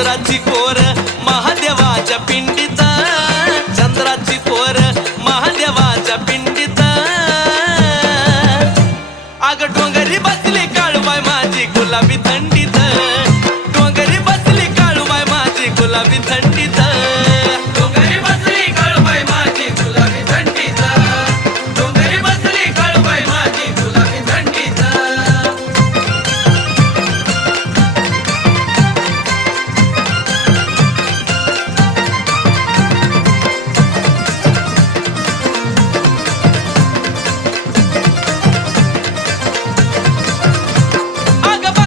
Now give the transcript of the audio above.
चंद्राची कोर महादेवाच्या पिंडीत, चंद्राची कोर महादेवाच्या पिंडीत. अग डोंगरी बसली काळबाई माझी गुलाबी थंडी.